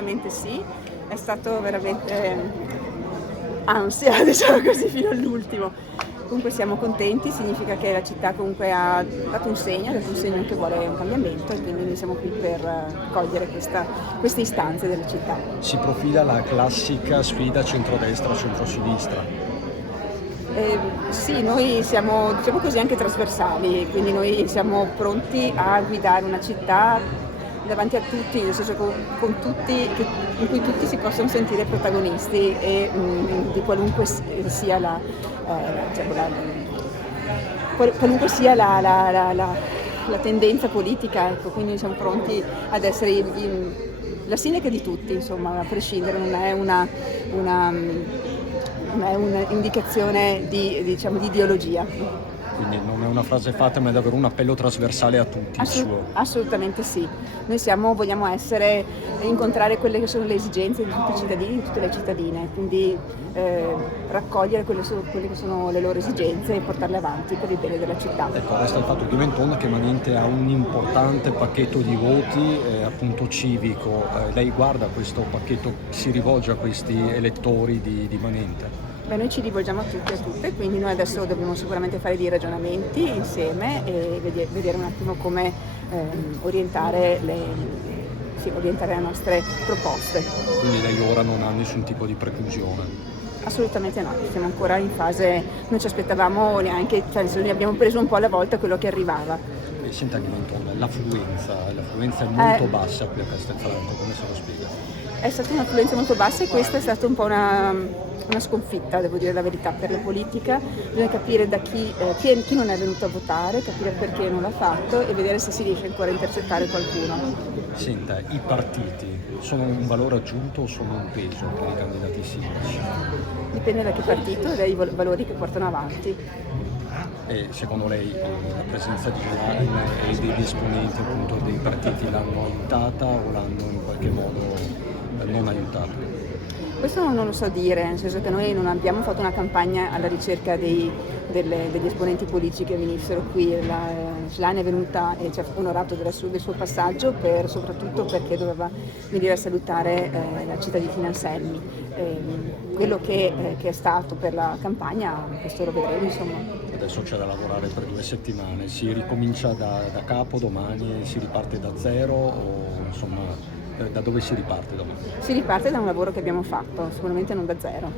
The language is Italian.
Assolutamente sì, è stato veramente ansia, diciamo così, fino all'ultimo. Comunque siamo contenti, significa che la città comunque ha dato un segno che vuole un cambiamento, e quindi noi siamo qui per cogliere queste istanze della città. Si profila la classica sfida centrodestra-centrosinistra. Sì, noi siamo, diciamo così, anche trasversali, quindi noi siamo pronti a guidare una città davanti a tutti, nel senso con tutti, in cui tutti si possono sentire protagonisti e di qualunque sia diciamo qualunque sia la tendenza politica, ecco, quindi siamo pronti ad essere la sindaca di tutti, insomma, a prescindere, non è un'indicazione diciamo, di ideologia. Quindi non è una frase fatta, ma è davvero un appello trasversale a tutti il suo. Assolutamente sì. Noi vogliamo incontrare quelle che sono le esigenze di tutti i cittadini, di tutte le cittadine, quindi raccogliere quelle che sono le loro esigenze e portarle avanti per il bene della città. Ecco, resta il fatto di Mentone che Manente ha un importante pacchetto di voti, appunto civico. Lei guarda questo pacchetto, si rivolge a questi elettori di Manente? Beh, noi ci rivolgiamo a tutti e a tutte, quindi noi adesso dobbiamo sicuramente fare dei ragionamenti insieme e vedere un attimo come orientare le nostre proposte. Quindi lei ora non ha nessun tipo di preclusione? Assolutamente no, siamo ancora in fase, non ci aspettavamo neanche, cioè abbiamo preso un po' alla volta quello che arrivava. E senta di Mentone, l'affluenza è molto bassa qui a Castelfranco, come se lo spiega? È stata un'affluenza molto bassa e questa è stata un po' una sconfitta, devo dire la verità, per la politica. Bisogna capire da chi non è venuto a votare, capire perché non l'ha fatto e vedere se si riesce ancora a intercettare qualcuno. Senta, i partiti sono un valore aggiunto o sono un peso per i candidati sindaci? Dipende da che partito e dai valori che portano avanti. E secondo lei la presenza di Giuliani e degli esponenti appunto dei partiti l'hanno aiutata o l'hanno in qualche modo non aiutata? Questo non lo so dire, nel senso che noi non abbiamo fatto una campagna alla ricerca degli esponenti politici che venissero qui. Giuliani è venuta e ci ha onorato del suo passaggio, soprattutto perché doveva venire a salutare la città di Anselmi. Quello che è stato per la campagna, questo lo vedremo, insomma. Adesso c'è da lavorare per 2 settimane, si ricomincia da capo domani, si riparte da zero o insomma da dove si riparte domani? Si riparte da un lavoro che abbiamo fatto, sicuramente non da zero.